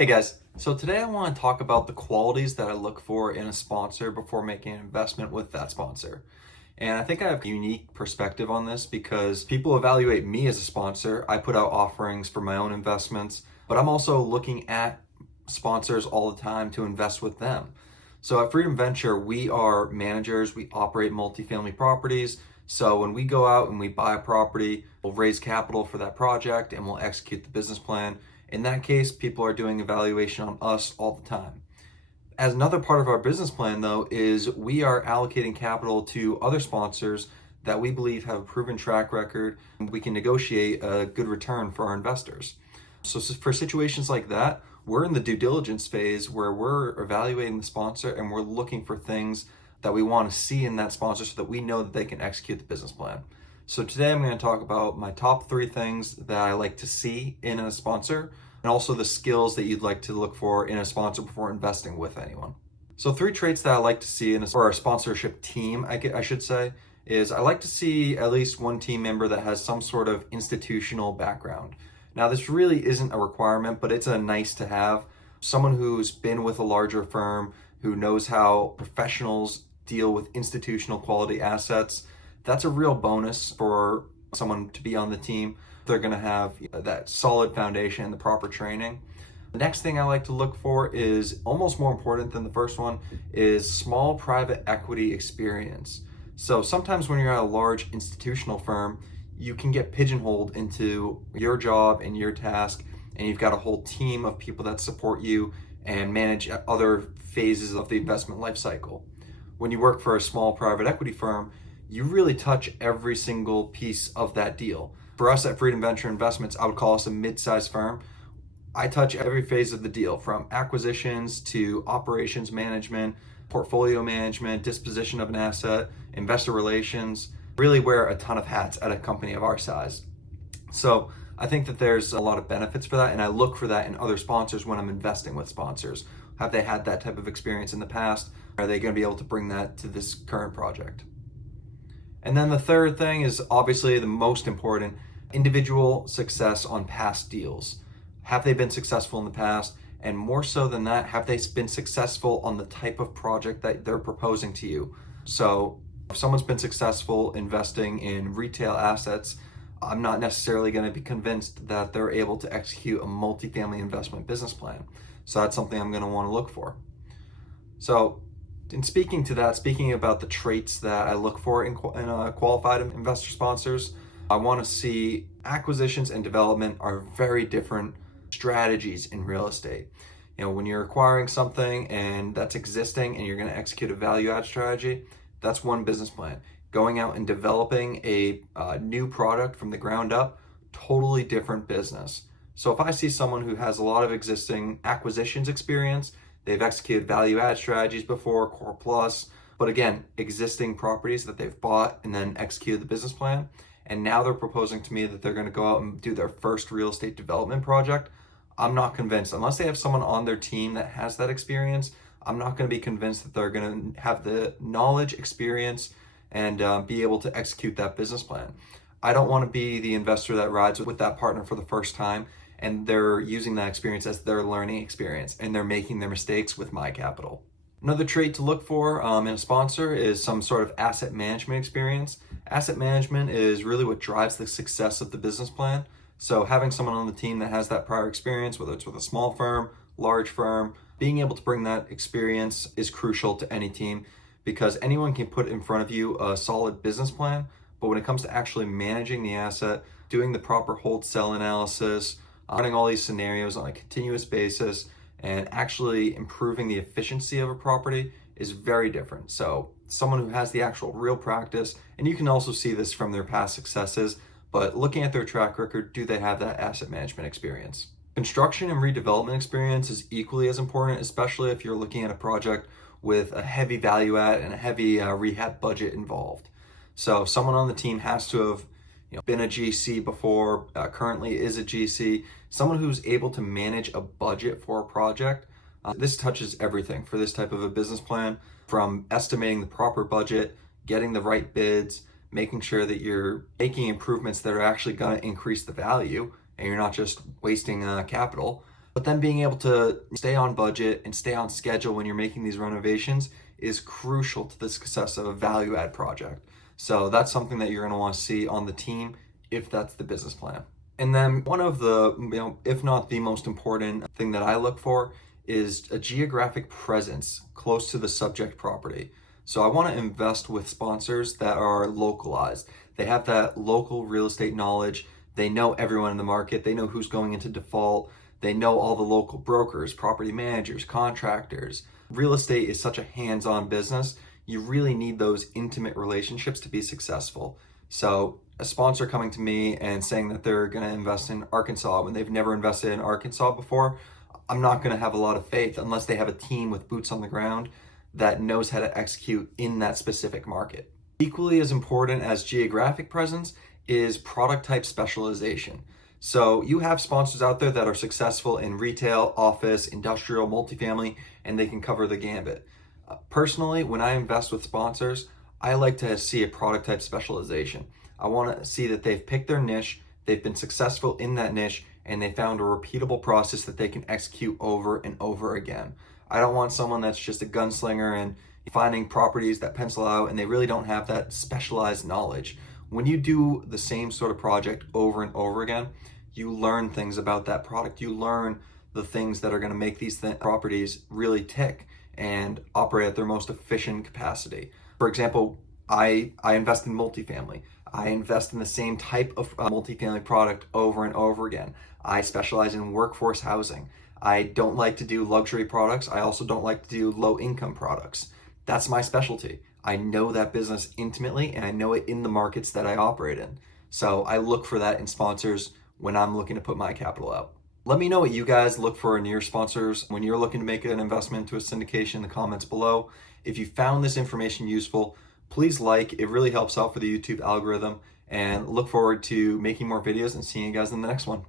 Hey guys, so today I want to talk about the qualities that I look for in a sponsor before making an investment with that sponsor. And I think I have a unique perspective on this because people evaluate me as a sponsor. I put out offerings for my own investments, but I'm also looking at sponsors all the time to invest with them. So at Freedom Venture, we are managers, we operate multifamily properties. So when we go out and we buy a property, we'll raise capital for that project and we'll execute the business plan. In that case, people are doing evaluation on us all the time. As another part of our business plan, though, is we are allocating capital to other sponsors that we believe have a proven track record and we can negotiate a good return for our investors. So for situations like that, we're in the due diligence phase where we're evaluating the sponsor and we're looking for things that we want to see in that sponsor so that we know that they can execute the business plan. So today I'm going to talk about my top 3 things that I like to see in a sponsor and also the skills that you'd like to look for in a sponsor before investing with anyone. So 3 traits that I like to see in a sponsorship team, I should say, is I like to see at least one team member that has some sort of institutional background. Now, this really isn't a requirement, but it's a nice to have. Someone who's been with a larger firm, who knows how professionals deal with institutional quality assets. That's a real bonus for someone to be on the team. They're going to have that solid foundation and the proper training. The next thing I like to look for is almost more important than the first one is small private equity experience. So sometimes when you're at a large institutional firm, you can get pigeonholed into your job and your task, and you've got a whole team of people that support you and manage other phases of the investment life cycle. When you work for a small private equity firm, you really touch every single piece of that deal. For us at Freedom Venture Investments, I would call us a mid-sized firm. I touch every phase of the deal from acquisitions to operations management, portfolio management, disposition of an asset, investor relations, really wear a ton of hats at a company of our size. So I think that there's a lot of benefits for that, and I look for that in other sponsors when I'm investing with sponsors. Have they had that type of experience in the past? Are they going to be able to bring that to this current project? And then the third thing is obviously the most important, individual success on past deals. Have they been successful in the past? And more so than that, have they been successful on the type of project that they're proposing to you? So if someone's been successful investing in retail assets, I'm not necessarily going to be convinced that they're able to execute a multifamily investment business plan. So that's something I'm going to want to look for. So in speaking to that, speaking about the traits that I look for in qualified investor sponsors, I want to see acquisitions and development are very different strategies in real estate. When you're acquiring something and that's existing and you're going to execute a value add strategy, that's one business plan. Going out and developing a new product from the ground up, totally different business. So if I see someone who has a lot of existing acquisitions experience, they've executed value add strategies before, core plus, but again, existing properties that they've bought and then executed the business plan, and now they're proposing to me that they're going to go out and do their first real estate development project, I'm not convinced. Unless they have someone on their team that has that experience, I'm not going to be convinced that they're going to have the knowledge, experience, and be able to execute that business plan. I don't want to be the investor that rides with that partner for the first time and they're using that experience as their learning experience and they're making their mistakes with my capital. Another trait to look for in a sponsor is some sort of asset management experience. Asset management is really what drives the success of the business plan. So having someone on the team that has that prior experience, whether it's with a small firm, large firm, being able to bring that experience is crucial to any team because anyone can put in front of you a solid business plan, but when it comes to actually managing the asset, doing the proper hold sell analysis, running all these scenarios on a continuous basis, and actually improving the efficiency of a property is very different. So someone who has the actual real practice, and you can also see this from their past successes, but looking at their track record, do they have that asset management experience? Construction and redevelopment experience is equally as important, especially if you're looking at a project with a heavy value add and a heavy rehab budget involved. So someone on the team has to have been a GC before, currently is a GC, someone who's able to manage a budget for a project. This touches everything for this type of a business plan, from estimating the proper budget, getting the right bids, making sure that you're making improvements that are actually going to increase the value and you're not just wasting capital. But then being able to stay on budget and stay on schedule when you're making these renovations is crucial to the success of a value add project. So that's something that you're going to want to see on the team if that's the business plan. And then one of the, if not the most important thing that I look for is a geographic presence close to the subject property. So I want to invest with sponsors that are localized. They have that local real estate knowledge. They know everyone in the market. They know who's going into default. They know all the local brokers, property managers, contractors. Real estate is such a hands-on business. You really need those intimate relationships to be successful. So a sponsor coming to me and saying that they're going to invest in Arkansas when they've never invested in Arkansas before, I'm not going to have a lot of faith unless they have a team with boots on the ground that knows how to execute in that specific market. Equally as important as geographic presence is product type specialization. So you have sponsors out there that are successful in retail, office, industrial, multifamily, and they can cover the gambit. Personally, when I invest with sponsors, I like to see a product type specialization. I want to see that they've picked their niche, they've been successful in that niche, and they found a repeatable process that they can execute over and over again. I don't want someone that's just a gunslinger and finding properties that pencil out and they really don't have that specialized knowledge. When you do the same sort of project over and over again, you learn things about that product. You learn the things that are going to make these properties really tick and operate at their most efficient capacity. For example, I invest in multifamily. I invest in the same type of multifamily product over and over again. I specialize in workforce housing. I don't like to do luxury products. I also don't like to do low income products. That's my specialty. I know that business intimately and I know it in the markets that I operate in. So I look for that in sponsors when I'm looking to put my capital out. Let me know what you guys look for in your sponsors when you're looking to make an investment to a syndication in the comments below. If you found this information useful, please like. It really helps out for the YouTube algorithm, and look forward to making more videos and seeing you guys in the next one.